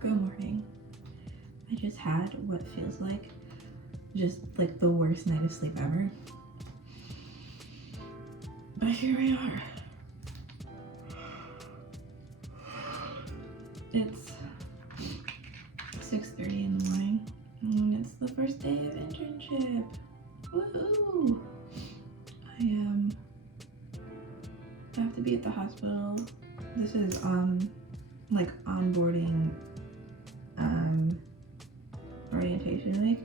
Good morning. I just had what feels like just like the worst night of sleep ever. But here we are. It's 6:30 in the morning and it's the first day of internship. Woohoo! I have to be at the hospital. This is like onboarding orientation week.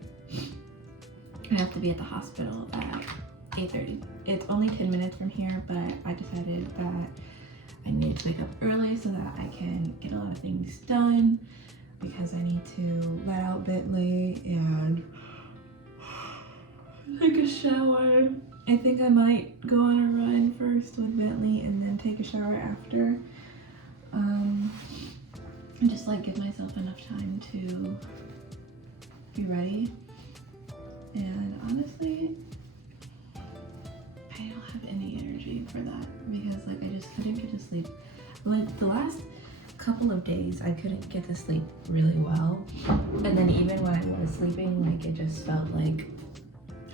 I have to be at the hospital at 8:30. It's only 10 minutes from here, but I decided that I needed to wake up early so that I can get a lot of things done because I need to let out Bentley and take a shower. I think I might go on a run first with Bentley and then take a shower after. And just like give myself enough time to be ready. And honestly, I don't have any energy for that because like I just couldn't get to sleep. Like the last couple of days I couldn't get to sleep really well. And then even when I was sleeping, like it just felt like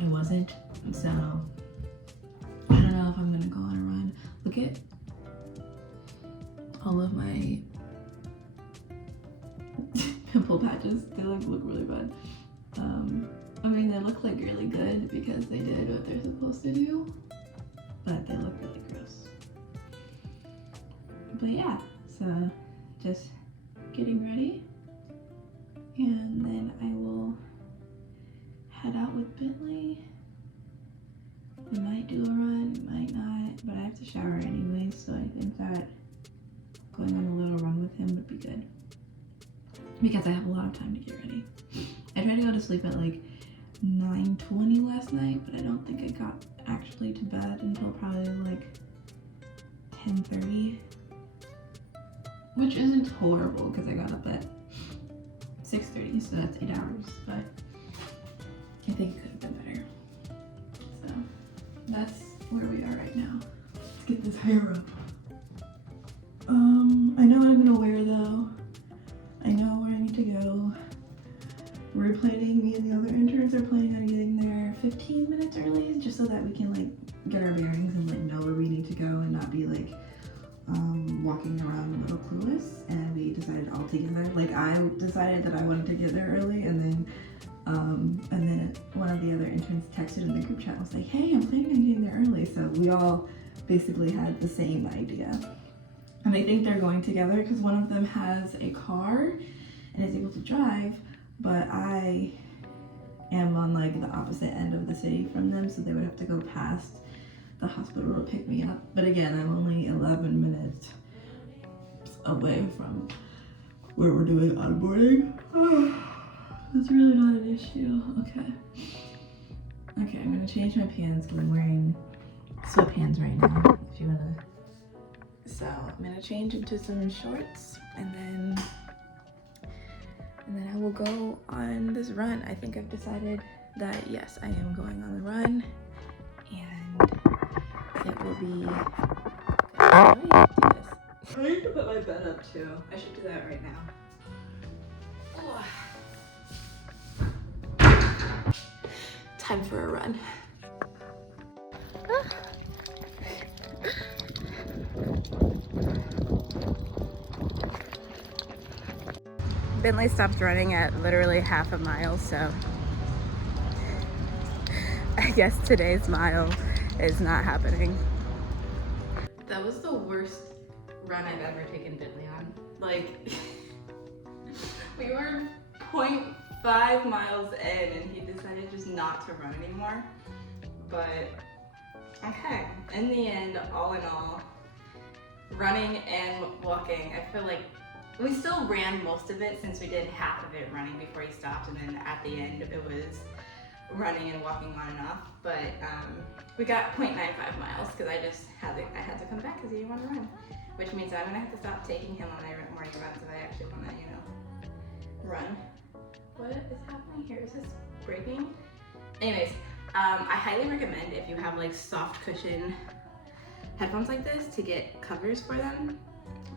I wasn't. So I don't know if I'm gonna go on a run. Look at all of my pimple patches. They like look really bad. I mean, they look like really good because they did what they're supposed to do, but they look really gross. But yeah, so just getting ready, and then I will head out with Bentley. We might do a run, might not, but I have to shower anyway, so I think that going on a little run with him would be good because I have a lot of time to get ready. I tried to go to sleep at like 9:20 last night, but I don't think I got actually to bed until probably like 10:30, which isn't horrible because I got up at 6:30, so that's 8 hours, but I think it could have been better. So that's where we are right now. Let's get this hair up. I know what I'm gonna wear though. I know where I need to go. We're planning, me and the other interns are planning on getting there 15 minutes early just so that we can like get our bearings and like know where we need to go and not be like walking around a little clueless. And we decided all together, like I decided that I wanted to get there early, and then one of the other interns texted in the group chat and was like, hey, I'm planning on getting there early. So we all basically had the same idea. And I think they're going together because one of them has a car and is able to drive, but I am on like the opposite end of the city from them, so they would have to go past the hospital to pick me up. But again, I'm only 11 minutes away from where we're doing onboarding. That's really not an issue. Okay, I'm gonna change my pants because I'm wearing sweatpants right now, if you wanna. So I'm gonna change into some shorts and then I will go on this run. I think I've decided that yes, I am going on the run, and it will be good. How do you do this? I need to put my bed up too. I should do that right now. Oh. Time for a run. Bentley stopped running at literally half a mile, so I guess today's mile is not happening. That was the worst run I've ever taken Bentley on. Like, we were 0.5 miles in and he decided just not to run anymore. But okay, in the end, all in all, running and walking, I feel like we still ran most of it since we did half of it running before he stopped, and then at the end it was running and walking on and off. But we got 0.95 miles because I had to come back because he didn't want to run, which means I'm gonna have to stop taking him on my morning runs if I actually want to, run. What is happening here? Is this breaking? Anyways, I highly recommend if you have like soft cushion headphones like this to get covers for them,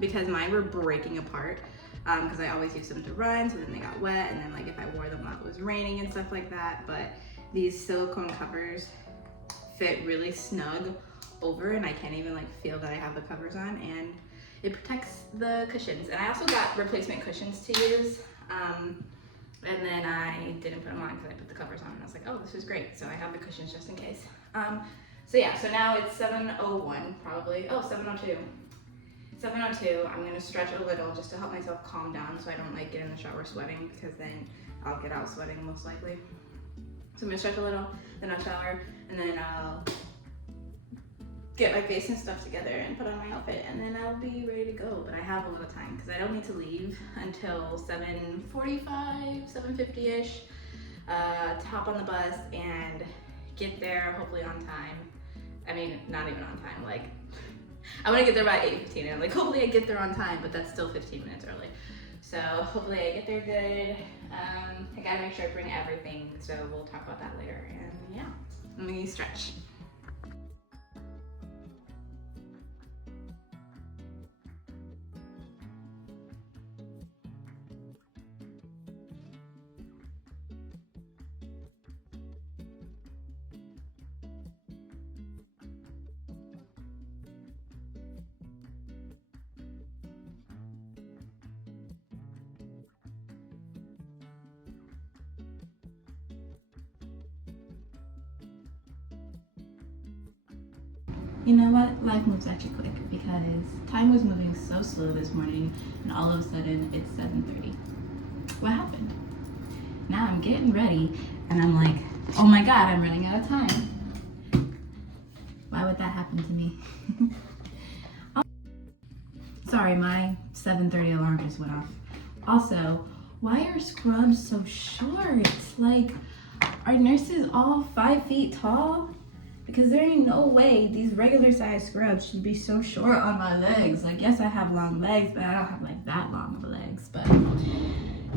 because mine were breaking apart. because I always use them to run, so then they got wet, and then like if I wore them while it was raining and stuff like that. But these silicone covers fit really snug over, and I can't even like feel that I have the covers on, and it protects the cushions. And I also got replacement cushions to use, and then I didn't put them on because I put the covers on, and I was like, oh, this is great. So I have the cushions just in case. So yeah, so now it's 7:01 probably. Oh, 7:02. 7:02, I'm gonna stretch a little just to help myself calm down so I don't like get in the shower sweating, because then I'll get out sweating most likely. So I'm gonna stretch a little, then I'll shower, and then I'll get my face and stuff together and put on my outfit, and then I'll be ready to go. But I have a little time because I don't need to leave until 7:45, 7:50-ish, to hop on the bus and get there hopefully on time. I mean, not even on time, like, I want to get there by 8:15, and I'm like, hopefully I get there on time, but that's still 15 minutes early. So hopefully I get there good. I gotta make sure I bring everything, so we'll talk about that later. And yeah, let me stretch. You know what? Life moves at you quick, because time was moving so slow this morning, and all of a sudden it's 7:30. What happened? Now I'm getting ready, and I'm like, oh my god, I'm running out of time. Why would that happen to me? Sorry, my 7:30 alarm just went off. Also, why are scrubs so short? Like, are nurses all 5 feet tall? Because there ain't no way these regular size scrubs should be so short on my legs. Like, yes, I have long legs, but I don't have like that long of legs. But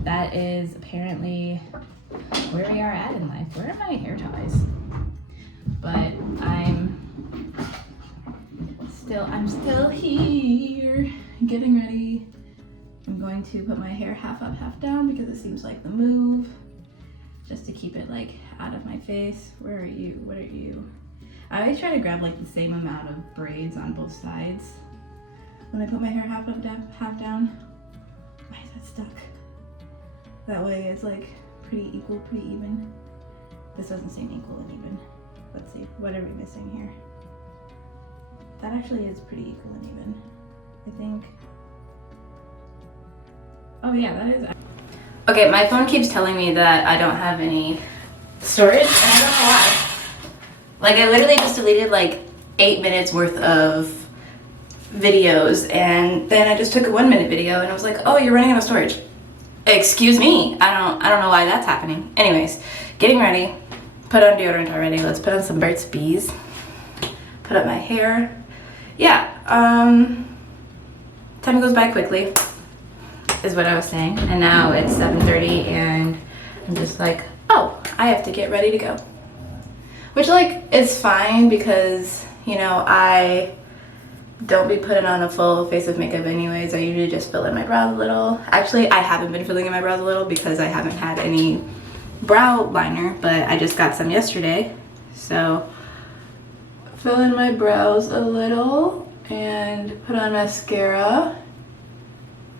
that is apparently where we are at in life. Where are my hair ties? But I'm still here, getting ready. I'm going to put my hair half up, half down, because it seems like the move, just to keep it like out of my face. Where are you? What are you? I always try to grab like the same amount of braids on both sides when I put my hair half up, half down. Why is that stuck? That way it's like pretty equal, pretty even. This doesn't seem equal and even. Let's see, what are we missing here? That actually is pretty equal and even, I think. Oh yeah, that is. Okay, my phone keeps telling me that I don't have any storage, and I don't know why. Like, I literally just deleted like 8 minutes worth of videos, and then I just took a 1-minute video, and I was like, oh, you're running out of storage. Excuse me, I don't know why that's happening. Anyways, getting ready, put on deodorant already. Let's put on some Burt's Bees, put up my hair. Yeah, time goes by quickly, is what I was saying. And now it's 7:30, and I'm just like, oh, I have to get ready to go. Which, like, is fine, because, you know, I don't be putting on a full face of makeup anyways. I usually just fill in my brows a little. Actually, I haven't been filling in my brows a little because I haven't had any brow liner, but I just got some yesterday. So, fill in my brows a little and put on mascara.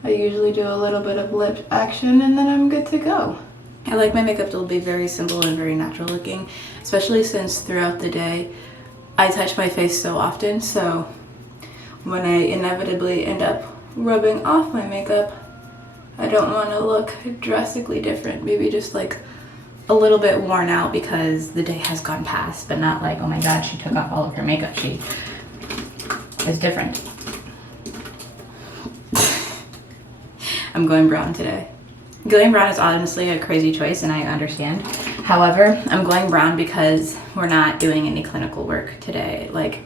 I usually do a little bit of lip action, and then I'm good to go. I like my makeup to be very simple and very natural looking, especially since throughout the day I touch my face so often. So when I inevitably end up rubbing off my makeup, I don't want to look drastically different. Maybe just like a little bit worn out because the day has gone past, but not like, oh my god, she took off all of her makeup. She is different. I'm going brown today. Going brown is honestly a crazy choice, and I understand. However, I'm going brown because we're not doing any clinical work today. Like,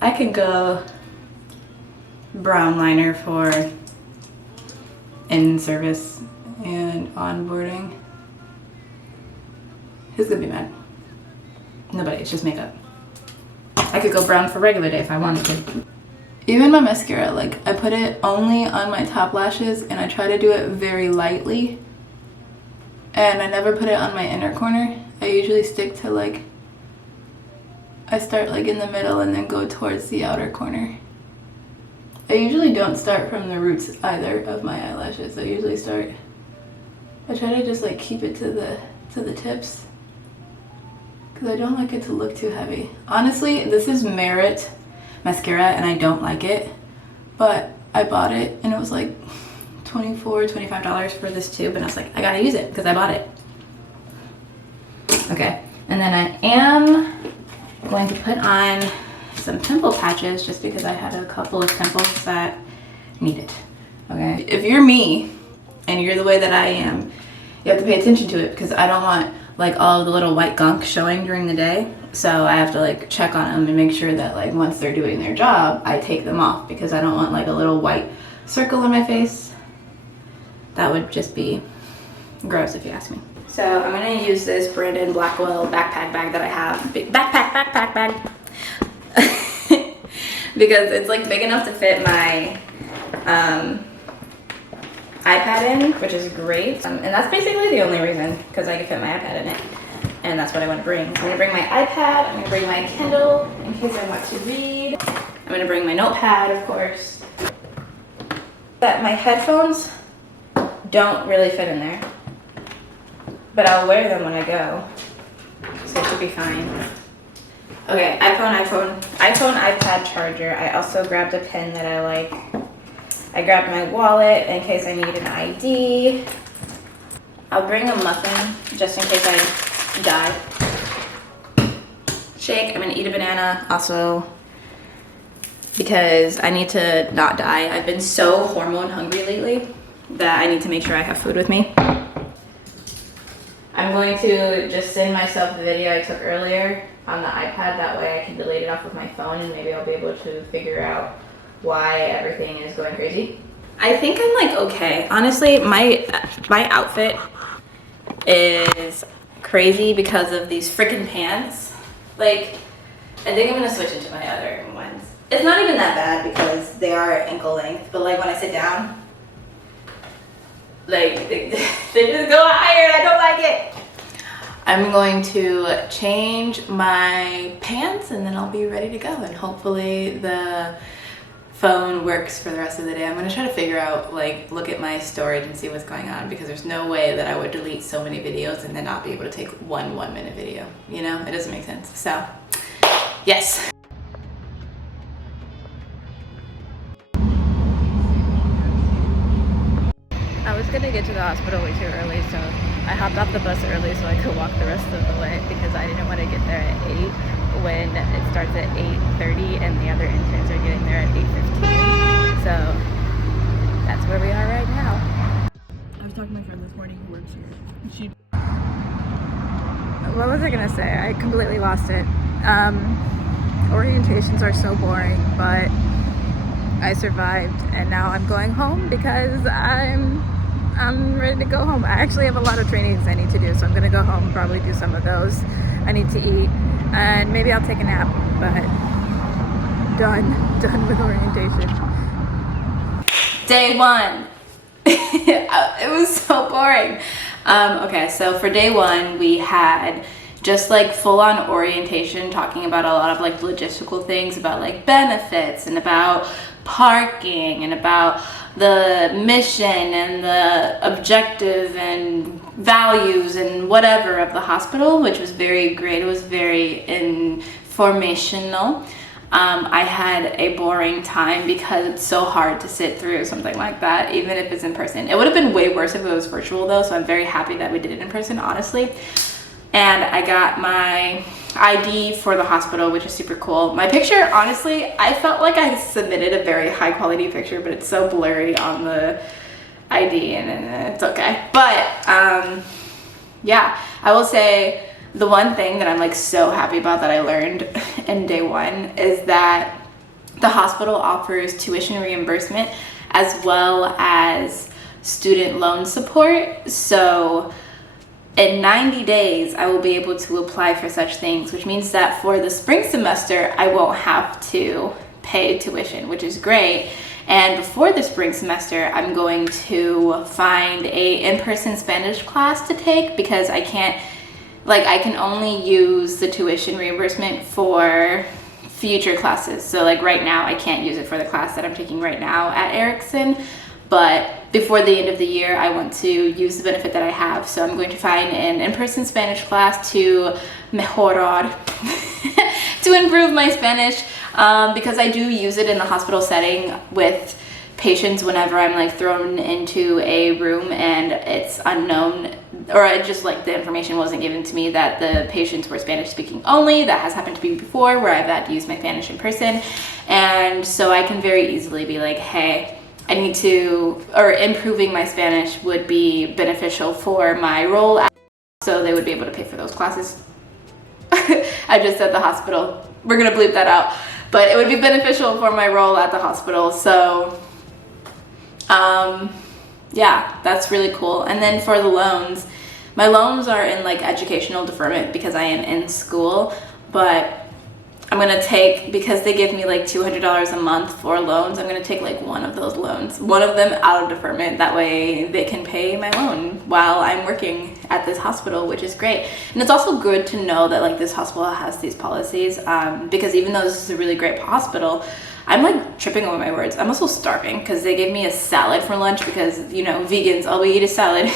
I can go brown liner for in-service and onboarding. Who's gonna be mad? Nobody, it's just makeup. I could go brown for regular day if I wanted to. Even my mascara, like I put it only on my top lashes and I try to do it very lightly. And I never put it on my inner corner. I usually stick to like, I start like in the middle and then go towards the outer corner. I usually don't start from the roots either of my eyelashes. I usually start, I try to just like keep it to the tips. Because I don't like it to look too heavy. Honestly, this is Merit mascara and I don't like it, but I bought it and it was like $25 for this tube, and I was like, I gotta use it because I bought it. Okay, and then I am going to put on some pimple patches just because I had a couple of pimples that need it. Okay, if you're me and you're the way that I am, you have to pay attention to it because I don't want like all the little white gunk showing during the day. So I have to like check on them and make sure that like once they're doing their job, I take them off because I don't want like a little white circle in my face. That would just be gross if you ask me. So I'm gonna use this Brandon Blackwell backpack bag that I have. Big backpack bag. Because it's like big enough to fit my iPad in, which is great. And that's basically the only reason, because I can fit my iPad in it. And that's what I want to bring. I'm gonna bring my iPad, I'm gonna bring my Kindle in case I want to read. I'm gonna bring my notepad, of course. That my headphones don't really fit in there, but I'll wear them when I go, so it should be fine. Okay, iPhone, iPad charger. I also grabbed a pen that I like. I grabbed my wallet in case I need an ID. I'll bring a muffin just in case I die. Shake, I'm gonna eat a banana also because I need to not die. I've been so hormone hungry lately that I need to make sure I have food with me. I'm going to just send myself the video I took earlier on the iPad. That way I can delete it off of my phone and maybe I'll be able to figure out why everything is going crazy. I think I'm like okay. Honestly, my outfit is crazy because of these freaking pants. Like, I think I'm gonna switch into my other ones. It's not even that bad because they are ankle length, but like when I sit down, like they just go higher and I don't like it. I'm going to change my pants and then I'll be ready to go, and hopefully the phone works for the rest of the day. I'm gonna try to figure out, like, look at my storage and see what's going on, because there's no way that I would delete so many videos and then not be able to take one 1-minute video. You know, it doesn't make sense. So, yes. I was gonna get to the hospital way too early, so I hopped off the bus early so I could walk the rest of the way because I didn't want to get there at 8 when it starts at 8:30 and the other interns are getting there at 8:15. So that's where we are right now. I was talking to my friend this morning who works here. What was I gonna say? I completely lost it. Orientations are so boring, but I survived and now I'm going home because I'm ready to go home. I actually have a lot of trainings I need to do, so I'm gonna go home, probably do some of those. I need to eat and maybe I'll take a nap, but done with orientation. Day one. It was so boring. Okay, so for day one, we had just like full-on orientation, talking about a lot of like logistical things about like benefits and about parking and about the mission and the objective and values and whatever of the hospital, which was very great. It was very informational. I had a boring time because it's so hard to sit through something like that, even if it's in person. It would have been way worse if it was virtual though, so I'm very happy that we did it in person, honestly. And I got my ID for the hospital, which is super cool. My picture, honestly, I felt like I submitted a very high quality picture, but it's so blurry on the ID and it's okay. But yeah, I will say the one thing that I'm like so happy about that I learned in day one is that the hospital offers tuition reimbursement as well as student loan support. So in 90 days, I will be able to apply for such things, which means that for the spring semester, I won't have to pay tuition, which is great. And before the spring semester, I'm going to find a in-person Spanish class to take, because I can't, like, I can only use the tuition reimbursement for future classes. So like right now, I can't use it for the class that I'm taking right now at Erickson, but before the end of the year, I want to use the benefit that I have. So I'm going to find an in-person Spanish class to mejorar, to improve my Spanish, because I do use it in the hospital setting with patients whenever I'm like thrown into a room and it's unknown, or it just like the information wasn't given to me that the patients were Spanish speaking only. That has happened to me before, where I've had to use my Spanish in person. And so I can very easily be like, hey, I need to, or improving my Spanish would be beneficial for my role, so they would be able to pay for those classes. I just said the hospital. We're gonna bleep that out. But it would be beneficial for my role at the hospital. So yeah, that's really cool. And then for the loans, my loans are in like educational deferment because I am in school, but I'm gonna take, because they give me like $200 a month for loans, I'm gonna take like one of those loans, one of them out of deferment. That way they can pay my loan while I'm working at this hospital, which is great. And it's also good to know that like this hospital has these policies, because even though this is a really great hospital, I'm like tripping over my words. I'm also starving because they gave me a salad for lunch because, you know, vegans, all we eat is salad.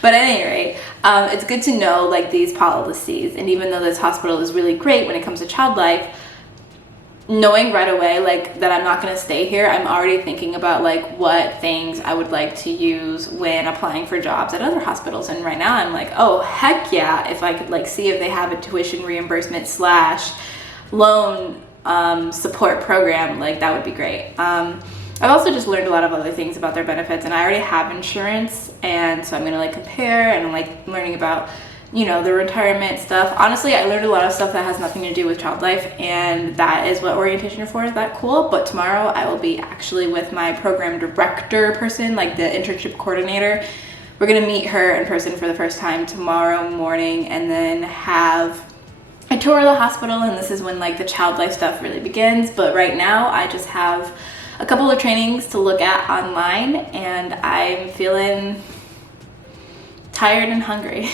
But at any rate, it's good to know like these policies. And even though this hospital is really great when it comes to child life, knowing right away like that I'm not going to stay here, I'm already thinking about like what things I would like to use when applying for jobs at other hospitals. And right now I'm like, oh heck yeah, if I could like see if they have a tuition reimbursement / loan support program, like that would be great. I've also just learned a lot of other things about their benefits, and I already have insurance, and so I'm gonna like compare, and I'm like learning about, you know, the retirement stuff. Honestly, I learned a lot of stuff that has nothing to do with child life, and that is what orientation are for. Is that cool? But tomorrow I will be actually with my program director person, like the internship coordinator. We're gonna meet her in person for the first time tomorrow morning, and then have a tour of the hospital, and this is when like the child life stuff really begins. But right now I just have a couple of trainings to look at online, and I'm feeling tired and hungry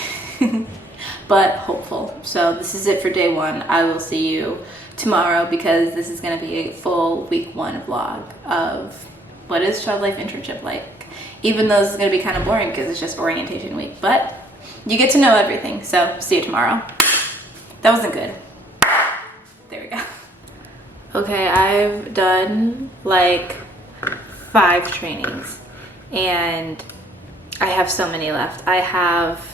but hopeful. So this is it for day one. I will see you tomorrow, because this is going to be a full week 1 vlog of what is child life internship like, even though this is going to be kind of boring because it's just orientation week, but you get to know everything. So see you tomorrow. That wasn't good. There we go. Okay, I've done like 5 trainings and I have so many left. I have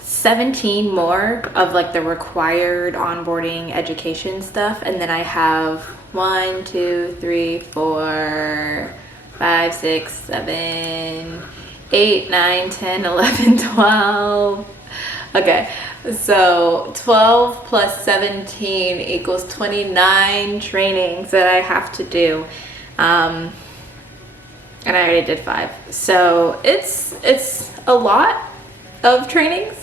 17 more of like the required onboarding education stuff, and then I have 1, 2, 3, 4, 5, 6, 7, 8, 9, 10, 11, 12. Okay, so 12 plus 17 equals 29 trainings that I have to do. And I already did 5. So it's a lot of trainings,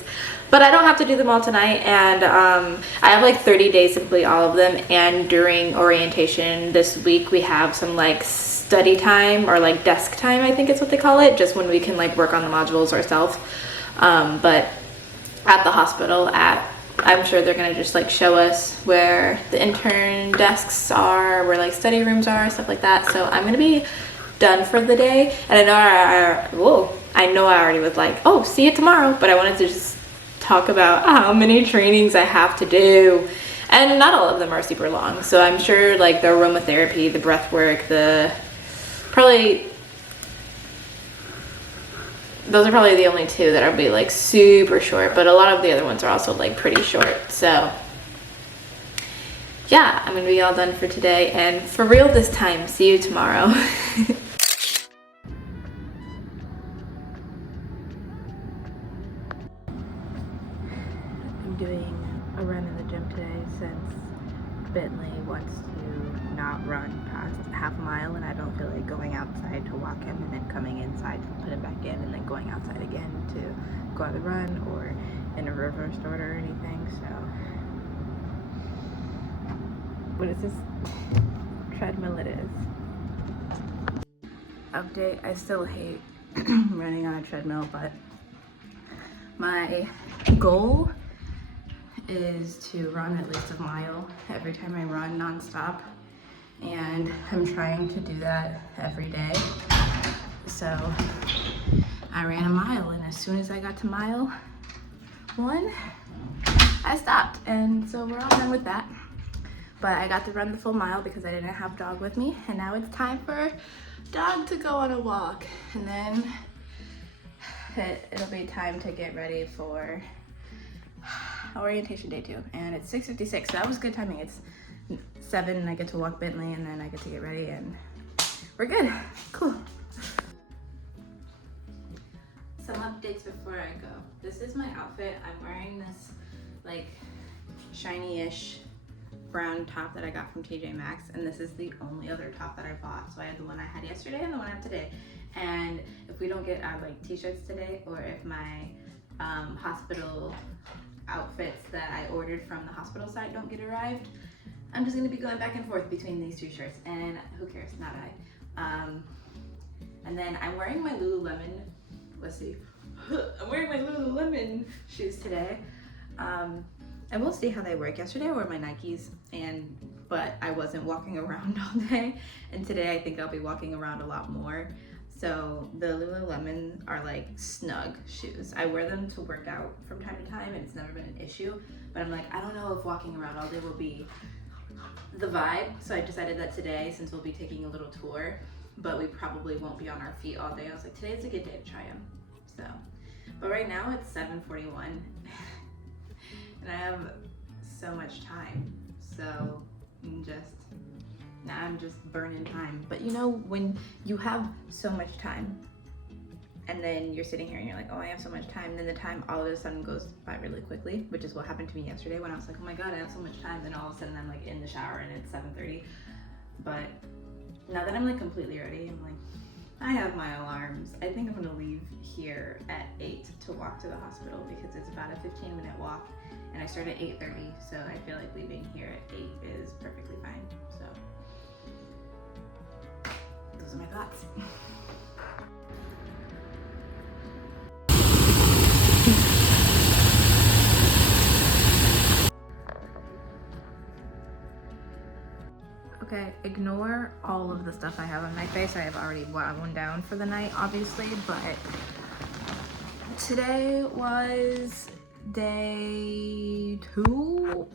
but I don't have to do them all tonight. And I have like 30 days to complete all of them. And during orientation this week, we have some like study time, or like desk time, I think is what they call it, just when we can like work on the modules ourselves. But at the hospital, I'm sure they're gonna just like show us where the intern desks are, where like study rooms are, stuff like that. So I'm gonna be done for the day. And I know I already was like, oh, see you tomorrow, but I wanted to just talk about how many trainings I have to do. And not all of them are super long. So I'm sure like the aromatherapy, the breath work, those are probably the only 2 that will be like super short, but a lot of the other ones are also like pretty short. So yeah, I'm gonna be all done for today, and for real this time. See you tomorrow. I'm doing a run in the gym today since Bentley wants to not run past half a mile, and I don't feel like going outside to walk him and then coming inside to put him back in and then going outside again to go on the run or in a reversed order or anything. So what is this treadmill it is. Update, I still hate running on a treadmill, but my goal is to run at least a mile every time I run nonstop, and I'm trying to do that every day. So I ran a mile, and as soon as I got to mile 1, I stopped, and so we're all done with that. But I got to run the full mile because I didn't have Dog with me, and now it's time for Dog to go on a walk, and then it'll be time to get ready for orientation day 2, and it's 6:56, so that was good timing. It's 7 and I get to walk Bentley, and then I get to get ready, and we're good. Cool. Some updates before I go. This is my outfit. I'm wearing this like shiny-ish brown top that I got from TJ Maxx, and this is the only other top that I bought. So I have the one I had yesterday and the one I have today. And if we don't get our like t-shirts today, or if my hospital outfits that I ordered from the hospital site don't get arrived, I'm just gonna be going back and forth between these 2 shirts, and who cares, not I. And then I'm wearing my Lululemon, let's see, I'm wearing my Lululemon shoes today. And we'll see how they work. Yesterday I wore my Nikes, but I wasn't walking around all day, and today I think I'll be walking around a lot more. So the Lululemon are like snug shoes. I wear them to work out from time to time, and it's never been an issue, but I'm like, I don't know if walking around all day will be the vibe. So I decided that today, since we'll be taking a little tour, but we probably won't be on our feet all day, I was like, today's a good day to try them. So, but right now it's 7:41. And I have so much time, so I'm just burning time. But you know, when you have so much time, and then you're sitting here and you're like, oh, I have so much time, then the time all of a sudden goes by really quickly, which is what happened to me yesterday when I was like, oh my god, I have so much time, then all of a sudden I'm like in the shower and it's 7:30. But now that I'm like completely ready, I'm like, I have my alarms. I think I'm gonna leave here at 8 to walk to the hospital because it's about a 15-minute walk. And I start at 8:30, so I feel like leaving here at 8 is perfectly fine. So those are my thoughts. Okay, ignore all of the stuff I have on my face. I have already wound down for the night, obviously, but today was day 2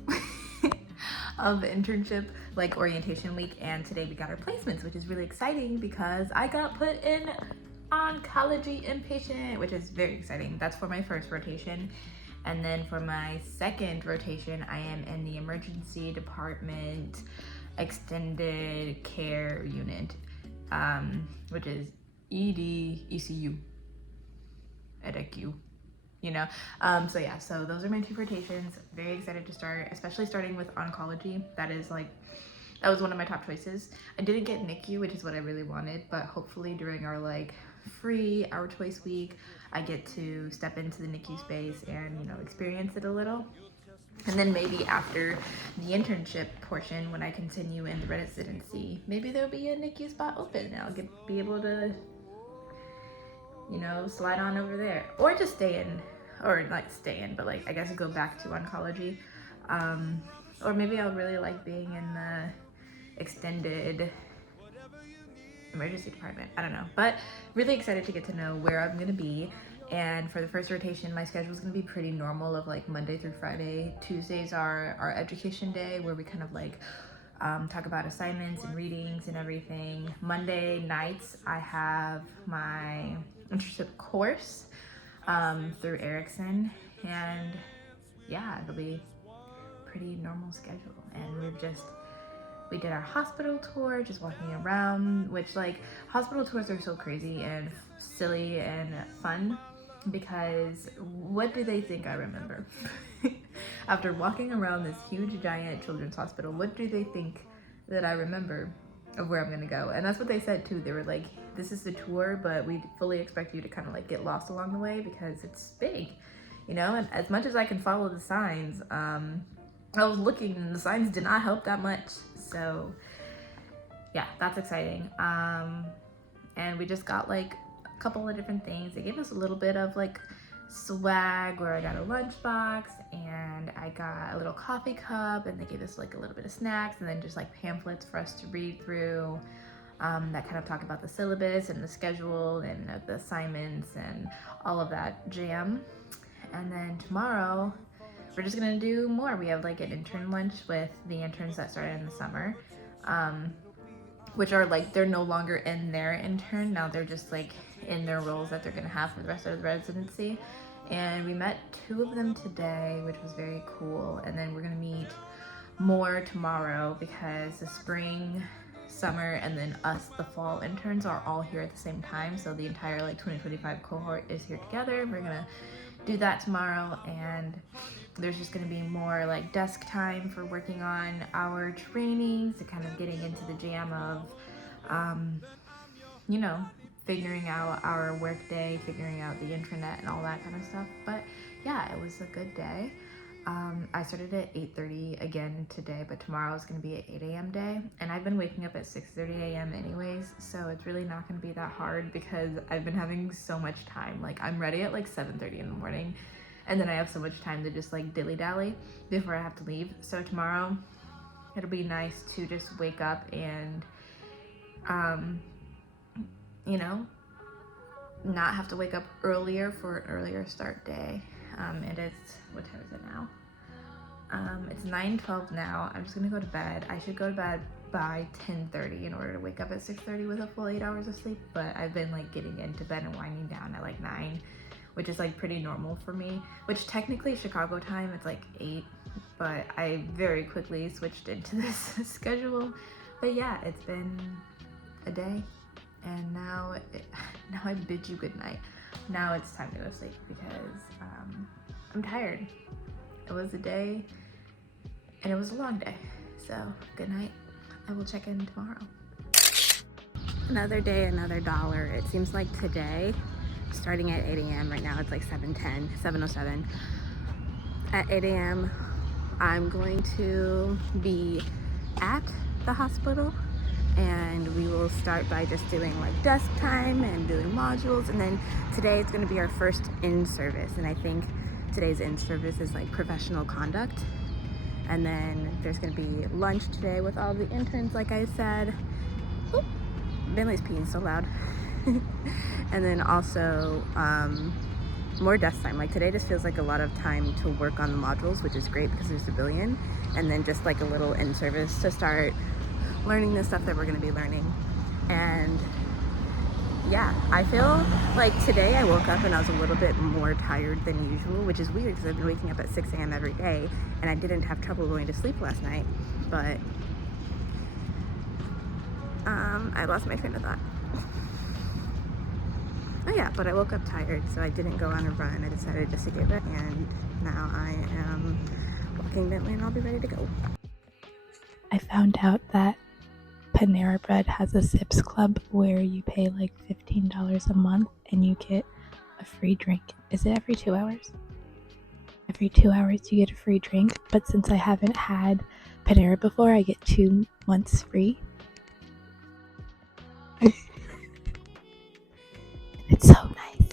of internship, like orientation week, and today we got our placements, which is really exciting because I got put in oncology inpatient, which is very exciting. That's for my first rotation, and then for my second rotation I am in the emergency department extended care unit, which is ED, ECU, EDECU. You know, so yeah, so those are my 2 rotations. Very excited to start, especially starting with oncology. That was one of my top choices. I didn't get NICU, which is what I really wanted, but hopefully during our like free Our Choice week, I get to step into the NICU space and, you know, experience it a little. And then maybe after the internship portion, when I continue in the residency, maybe there'll be a NICU spot open and I'll be able to, you know, slide on over there, or just stay in, or not stay in, but like I guess go back to oncology, or maybe I'll really like being in the extended emergency department. I don't know, but really excited to get to know where I'm gonna be. And for the first rotation, my schedule is gonna be pretty normal of like Monday through Friday. Tuesdays are our education day where we kind of like talk about assignments and readings and everything. Monday nights I have my internship course through Erickson, and yeah, it'll be pretty normal schedule. And we did our hospital tour, just walking around, which like hospital tours are so crazy and silly and fun, because what do they think I remember? After walking around this huge giant children's hospital, what do they think that I remember of where I'm gonna go? And that's what they said too. They were like, this is the tour, but we fully expect you to kind of like get lost along the way because it's big, you know? And as much as I can follow the signs, I was looking and the signs did not help that much. So yeah, that's exciting. And we just got like a couple of different things. They gave us a little bit of like swag, where I got a lunchbox and I got a little coffee cup, and they gave us like a little bit of snacks, and then just like pamphlets for us to read through that kind of talk about the syllabus and the schedule and the assignments and all of that jam. And then tomorrow we're just gonna do more. We have like an intern lunch with the interns that started in the summer, which are like, they're no longer in their intern, now they're just like in their roles that they're gonna have for the rest of the residency. And we met 2 of them today, which was very cool. And then we're gonna meet more tomorrow, because the spring, summer, and then us, the fall interns, are all here at the same time. So the entire like 2025 cohort is here together. We're gonna do that tomorrow, and there's just gonna be more like desk time for working on our trainings, and kind of getting into the jam of, you know, figuring out our work day, figuring out the intranet and all that kind of stuff. But yeah, it was a good day. I started at 8:30 again today, but tomorrow is going to be an 8 a.m. day. And I've been waking up at 6:30 a.m. anyways, so it's really not going to be that hard, because I've been having so much time. Like, I'm ready at like 7:30 in the morning, and then I have so much time to just like dilly-dally before I have to leave. So tomorrow, it'll be nice to just wake up and, you know, not have to wake up earlier for an earlier start day. And it's, what time is it now? It's 9:12 now. I'm just gonna go to bed. I should go to bed by 10:30 in order to wake up at 6:30 with a full 8 hours of sleep, but I've been like getting into bed and winding down at like 9, which is like pretty normal for me, which technically Chicago time, it's like 8, but I very quickly switched into this schedule. But yeah, it's been a day, and now I bid you good night. Now it's time to go to sleep, because I'm tired. It was a day, and it was a long day. So good night. I will check in tomorrow. Another day, another dollar. It seems like today, starting at 8 a.m. right now, it's like 7:07. At 8 a.m. I'm going to be at the hospital, and we will start by just doing like desk time and doing modules. And then today it's going to be our first in-service, and I think today's in-service is like professional conduct. And then there's going to be lunch today with all the interns, like I said. Oop, Bentley's peeing so loud. And then also more desk time. Like today just feels like a lot of time to work on the modules, which is great because there's a billion. And then just like a little in-service to start learning the stuff that we're going to be learning. And yeah, I feel like today I woke up and I was a little bit more tired than usual, which is weird because I've been waking up at 6 a.m. every day, and I didn't have trouble going to sleep last night. But I lost my train of thought. Oh yeah, but I woke up tired, so I didn't go on a run. I decided just to give it, and now I am walking Bentley, and I'll be ready to go. I found out that Panera Bread has a Sips Club where you pay like $15 a month and you get a free drink. Is it every 2 hours? Every 2 hours you get a free drink, but since I haven't had Panera before, I get 2 months free. It's so nice.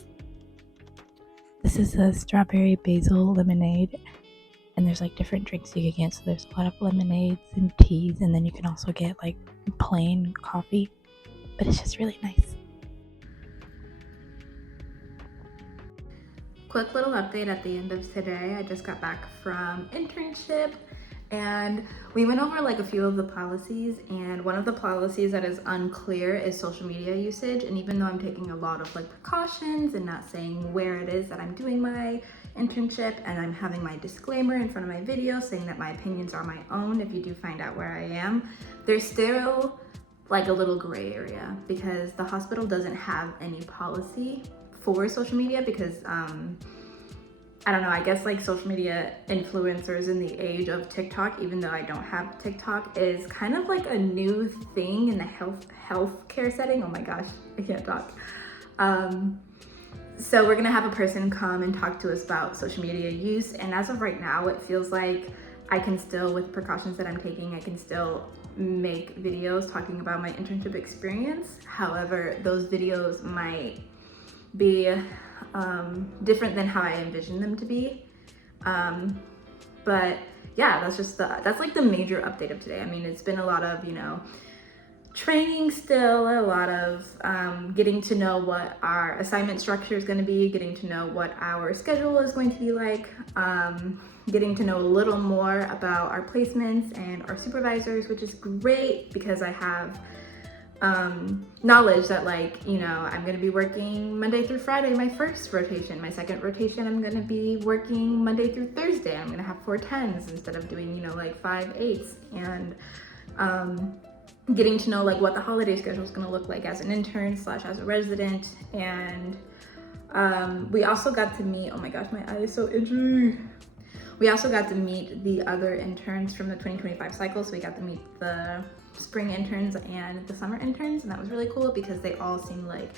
This is a strawberry basil lemonade, and there's like different drinks you can get. So there's a lot of lemonades and teas, and then you can also get like plain coffee, but it's just really nice. Quick little update at the end of today. I just got back from internship, and we went over like a few of the policies, and one of the policies that is unclear is social media usage. And even though I'm taking a lot of like precautions and not saying where it is that I'm doing my internship, and I'm having my disclaimer in front of my video saying that my opinions are my own if you do find out where I am, there's still like a little gray area because the hospital doesn't have any policy for social media because I don't know, I guess like social media influencers in the age of TikTok, even though I don't have TikTok, is kind of like a new thing in the healthcare setting. Oh my gosh, I can't talk. So we're gonna have a person come and talk to us about social media use, and as of right now, it feels like I can still, with precautions that I'm taking, I can still make videos talking about my internship experience. However, those videos might be different than how I envision them to be. But yeah, that's like the major update of today. I mean, it's been a lot of, you know, training still, a lot of getting to know what our assignment structure is going to be, getting to know what our schedule is going to be like, getting to know a little more about our placements and our supervisors, which is great because I have knowledge that, like, you know, I'm going to be working Monday through Friday, my first rotation. My second rotation, I'm going to be working Monday through Thursday. I'm going to have 4 10s instead of doing, you know, like 5 8s. And getting to know like what the holiday schedule is going to look like as an intern / as a resident. And we also got to meet, oh my gosh, my eye is so itchy. We also got to meet the other interns from the 2025 cycle. So we got to meet the spring interns and the summer interns, and that was really cool because they all seem like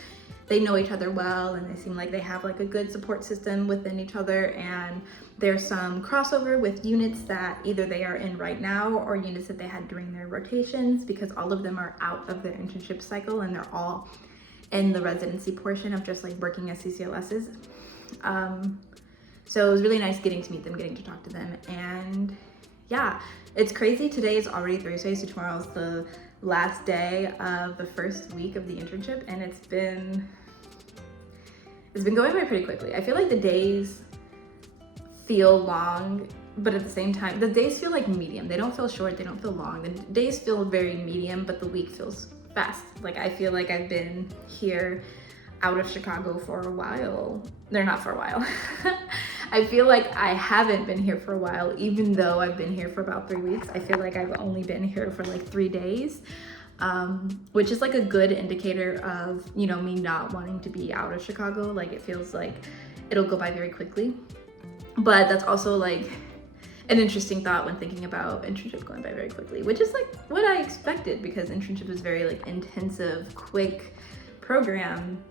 they know each other well, and they seem like they have like a good support system within each other. And there's some crossover with units that either they are in right now or units that they had during their rotations, because all of them are out of their internship cycle and they're all in the residency portion of just like working as CCLSs. So it was really nice getting to meet them, getting to talk to them. And yeah, it's crazy. Today is already Thursday, so tomorrow is the last day of the first week of the internship, and it's been going by pretty quickly. I feel like the days feel long, but at the same time, the days feel like medium. They don't feel short, they don't feel long. The days feel very medium, but the week feels fast. Like, I feel like I've been here out of Chicago for a while. They're not for a while. I feel like I haven't been here for a while, even though I've been here for about 3 weeks. I feel like I've only been here for like 3 days, which is like a good indicator of, you know, me not wanting to be out of Chicago. Like, it feels like it'll go by very quickly. But that's also like an interesting thought when thinking about internship going by very quickly, which is like what I expected, because internship is very like intensive, quick program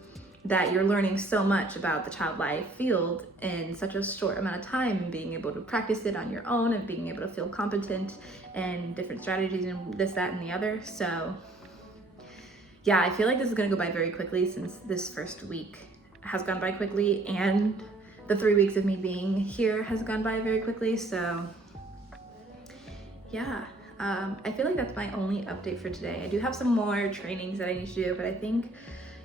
that you're learning so much about the child life field in such a short amount of time, and being able to practice it on your own and being able to feel competent and different strategies and this, that, and the other. So yeah, I feel like this is gonna go by very quickly, since this first week has gone by quickly and the 3 weeks of me being here has gone by very quickly. So yeah, I feel like that's my only update for today. I do have some more trainings that I need to do, but I think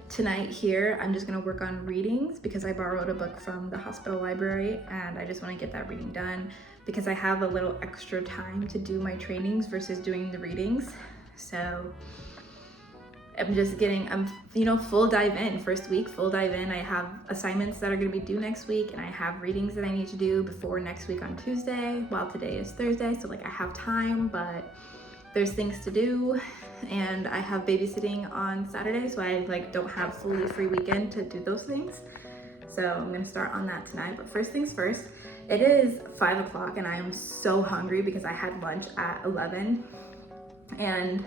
tonight here, I'm just gonna work on readings, because I borrowed a book from the hospital library and I just wanna get that reading done, because I have a little extra time to do my trainings versus doing the readings. So I'm just getting, you know, full dive in. First week, full dive in. I have assignments that are gonna be due next week, and I have readings that I need to do before next week on Tuesday, while today is Thursday. So like, I have time, but there's things to do, and I have babysitting on Saturday, so I like don't have fully free weekend to do those things. So I'm gonna start on that tonight. But first things first, it is 5 o'clock and I am so hungry because I had lunch at 11, and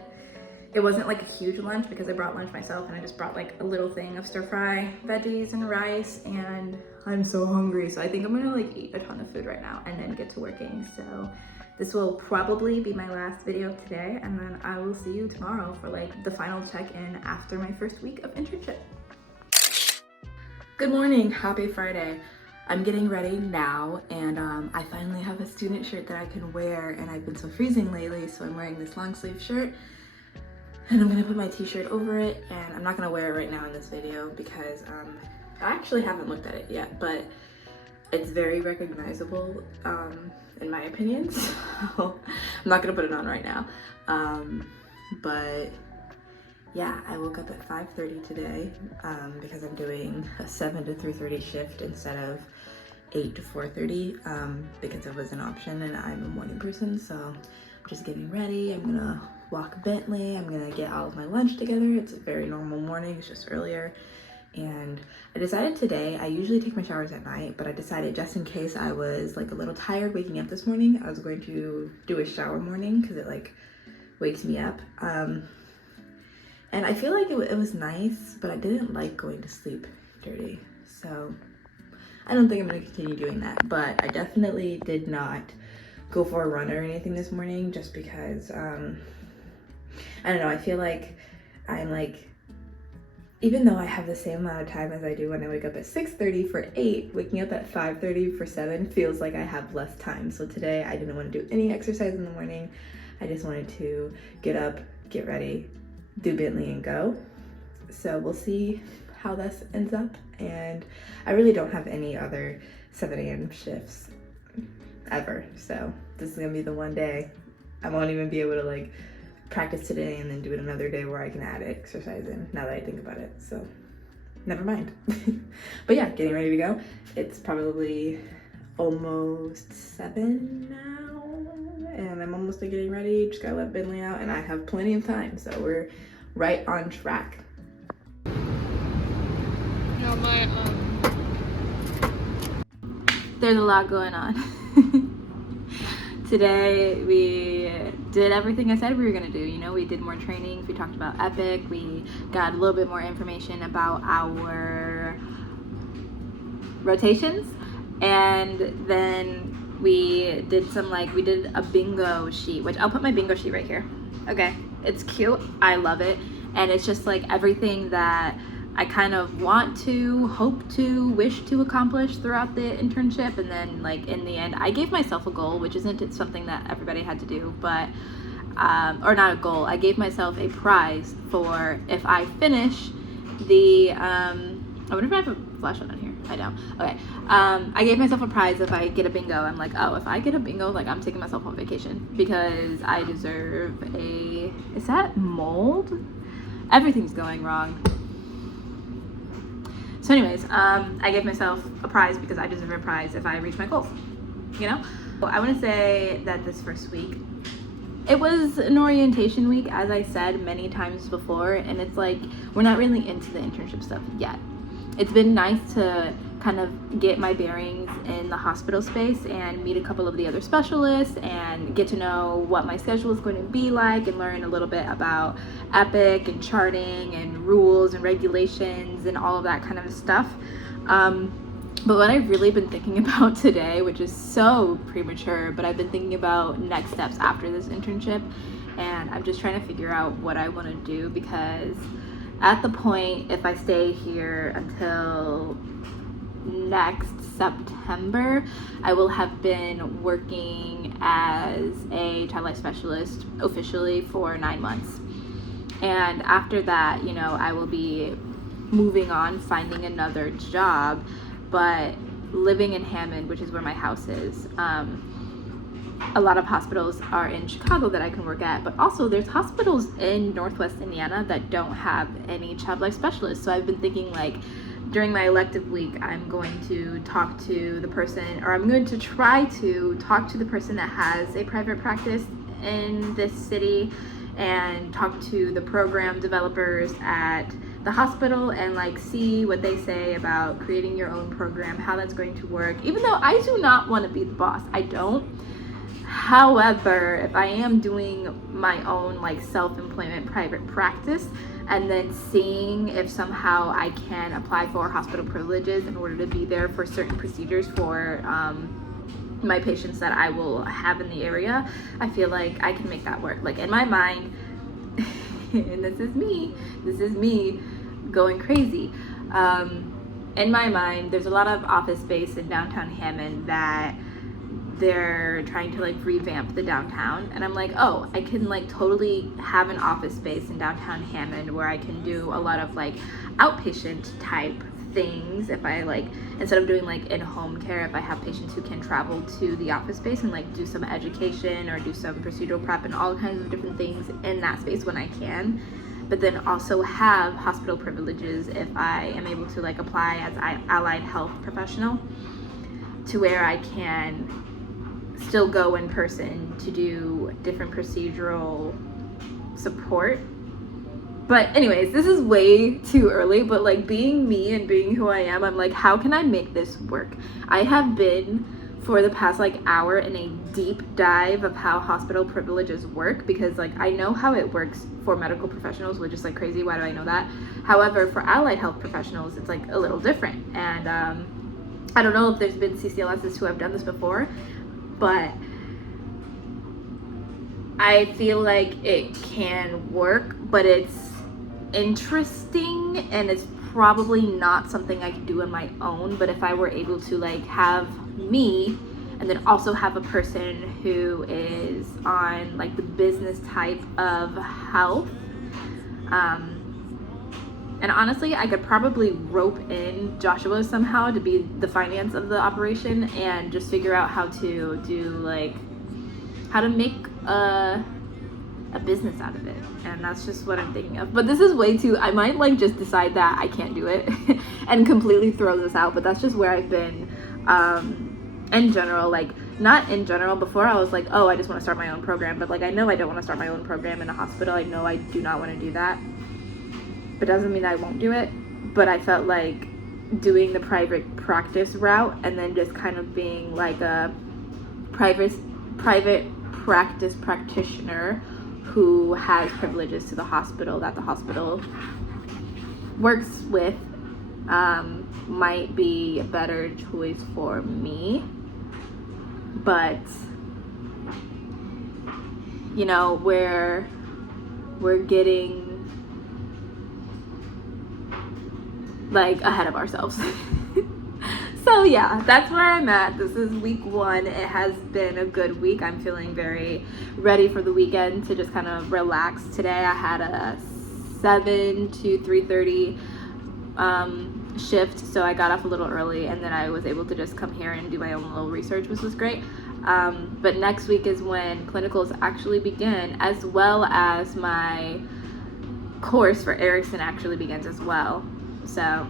it wasn't like a huge lunch because I brought lunch myself, and I just brought like a little thing of stir fry veggies and rice, and I'm so hungry. So I think I'm gonna like eat a ton of food right now and then get to working. So this will probably be my last video of today, and then I will see you tomorrow for like the final check-in after my first week of internship. Good morning, happy Friday. I'm getting ready now, and I finally have a student shirt that I can wear, and I've been so freezing lately, so I'm wearing this long sleeve shirt, and I'm gonna put my t-shirt over it, and I'm not gonna wear it right now in this video because I actually haven't looked at it yet, but it's very recognizable in my opinion, so I'm not gonna put it on right now. But yeah, I woke up at 5:30 today because I'm doing a 7 to 3:30 shift instead of 8 to 4:30 because it was an option, and I'm a morning person. So I'm just getting ready. I'm gonna walk Bentley. I'm gonna get all of my lunch together. It's a very normal morning, it's just earlier. And I decided today, I usually take my showers at night, but I decided just in case I was like a little tired waking up this morning, I was going to do a shower morning because it like wakes me up. And I feel like it was nice, but I didn't like going to sleep dirty. So I don't think I'm gonna continue doing that, but I definitely did not go for a run or anything this morning just because I don't know, I feel like I'm like, even though I have the same amount of time as I do when I wake up at 6:30 for 8, waking up at 5:30 for 7 feels like I have less time. So today I didn't want to do any exercise in the morning. I just wanted to get up, get ready, do Bentley and go. So we'll see how this ends up. And I really don't have any other 7 a.m. shifts ever. So this is gonna be the one day I won't even be able to like practice today and then do it another day where I can add exercise in, now that I think about it. So never mind. But yeah, getting ready to go. It's probably almost 7 now and I'm almost getting ready. Just gotta let Bentley out and I have plenty of time, so we're right on track. No, there's a lot going on. Today we did everything I said we were gonna do. You know, we did more trainings, we talked about Epic, we got a little bit more information about our rotations, and then we did we did a bingo sheet, which I'll put my bingo sheet right here. Okay, it's cute, I love it, and it's just like everything that I kind of want to, hope to, wish to accomplish throughout the internship. And then like in the end, I gave myself a goal, which isn't something that everybody had to do, but, or not a goal, I gave myself a prize for if I finish the, I wonder if I have a flashlight on here. I don't. Okay. I gave myself a prize if I get a bingo. I'm like, oh, if I get a bingo, like I'm taking myself on vacation because I deserve is that mold? Everything's going wrong. So anyways, I gave myself a prize because I deserve a prize if I reach my goals, you know? I want to say that this first week, it was an orientation week, as I said many times before, and it's like, we're not really into the internship stuff yet. It's been nice to kind of get my bearings in the hospital space and meet a couple of the other specialists and get to know what my schedule is going to be like and learn a little bit about Epic and charting and rules and regulations and all of that kind of stuff. But what I've really been thinking about today, which is so premature, but I've been thinking about next steps after this internship, and I'm just trying to figure out what I want to do, because at the point, if I stay here until next September, I will have been working as a child life specialist officially for 9 months. And after that, you know, I will be moving on, finding another job, but living in Hammond, which is where my house is, a lot of hospitals are in Chicago that I can work at, but also there's hospitals in Northwest Indiana that don't have any child life specialists. So I've been thinking, like, during my elective week, I'm going to talk to the person, or I'm going to try to talk to the person that has a private practice in this city and talk to the program developers at the hospital and like see what they say about creating your own program, how that's going to work. Even though I do not want to be the boss, I don't. However, if I am doing my own like self-employment private practice and then seeing if somehow I can apply for hospital privileges in order to be there for certain procedures for my patients that I will have in the area, I feel like I can make that work. Like in my mind, and this is me going crazy. In my mind, there's a lot of office space in downtown Hammond that they're trying to like revamp the downtown, and I'm like, oh, I can like totally have an office space in downtown Hammond where I can do a lot of like outpatient type things. If I like, instead of doing like in-home care, if I have patients who can travel to the office space and like do some education or do some procedural prep and all kinds of different things in that space when I can, but then also have hospital privileges if I am able to like apply as an allied health professional, to where I can still go in person to do different procedural support. But anyways, this is way too early, but like being me and being who I am, I'm like, how can I make this work? I have been for the past like hour in a deep dive of how hospital privileges work, because like I know how it works for medical professionals, which is like crazy. Why do I know that? However, for allied health professionals, it's like a little different. And I don't know if there's been CCLSs who have done this before, but I feel like it can work, but it's interesting and it's probably not something I could do on my own. But if I were able to like have me and then also have a person who is on like the business type of health, and honestly, I could probably rope in Joshua somehow to be the finance of the operation and just figure out how to do like how to make a business out of it. And that's just what I'm thinking of. But this is way too, I might like just decide that I can't do it and completely throw this out. But that's just where I've been in general. Like not in general, before I was like, oh, I just want to start my own program. But like I know I don't want to start my own program in a hospital. I know I do not want to do that. But doesn't mean I won't do it. But I felt like doing the private practice route and then just kind of being like a private practice practitioner who has privileges to the hospital that the hospital works with might be a better choice for me. But you know, we're getting like ahead of ourselves. So yeah, that's where I'm at. This is week 1. It has been a good week. I'm feeling very ready for the weekend to just kind of relax. Today I had a 7 to 3:30 shift, so I got off a little early and then I was able to just come here and do my own little research, which was great. But next week is when clinicals actually begin, as well as my course for Erickson actually begins as well. So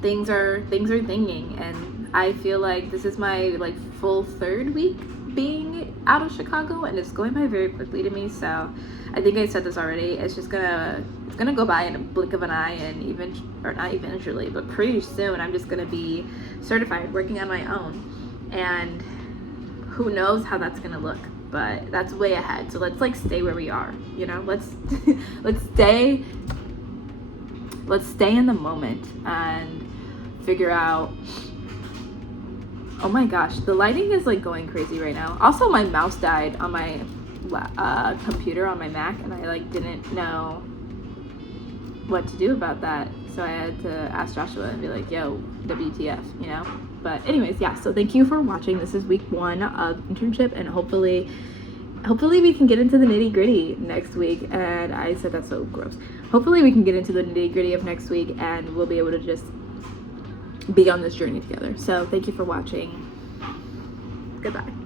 things are thinking, and I feel like this is my like full 3rd week being out of Chicago, and it's going by very quickly to me. So I think I said this already, it's gonna go by in a blink of an eye, and not eventually, but pretty soon I'm just gonna be certified working on my own, and who knows how that's gonna look, but that's way ahead. So let's like stay where we are, you know. Let's stay in the moment and figure out. Oh my gosh, the lighting is like going crazy right now. Also, my mouse died on my computer on my Mac, and I like didn't know what to do about that. So I had to ask Joshua and be like, yo, WTF, you know? But anyways, yeah, so thank you for watching. This is week 1 of internship, and hopefully we can get into the nitty gritty next week. And I said that's so gross. Hopefully we can get into the nitty gritty of next week, and we'll be able to just be on this journey together. So thank you for watching. Goodbye.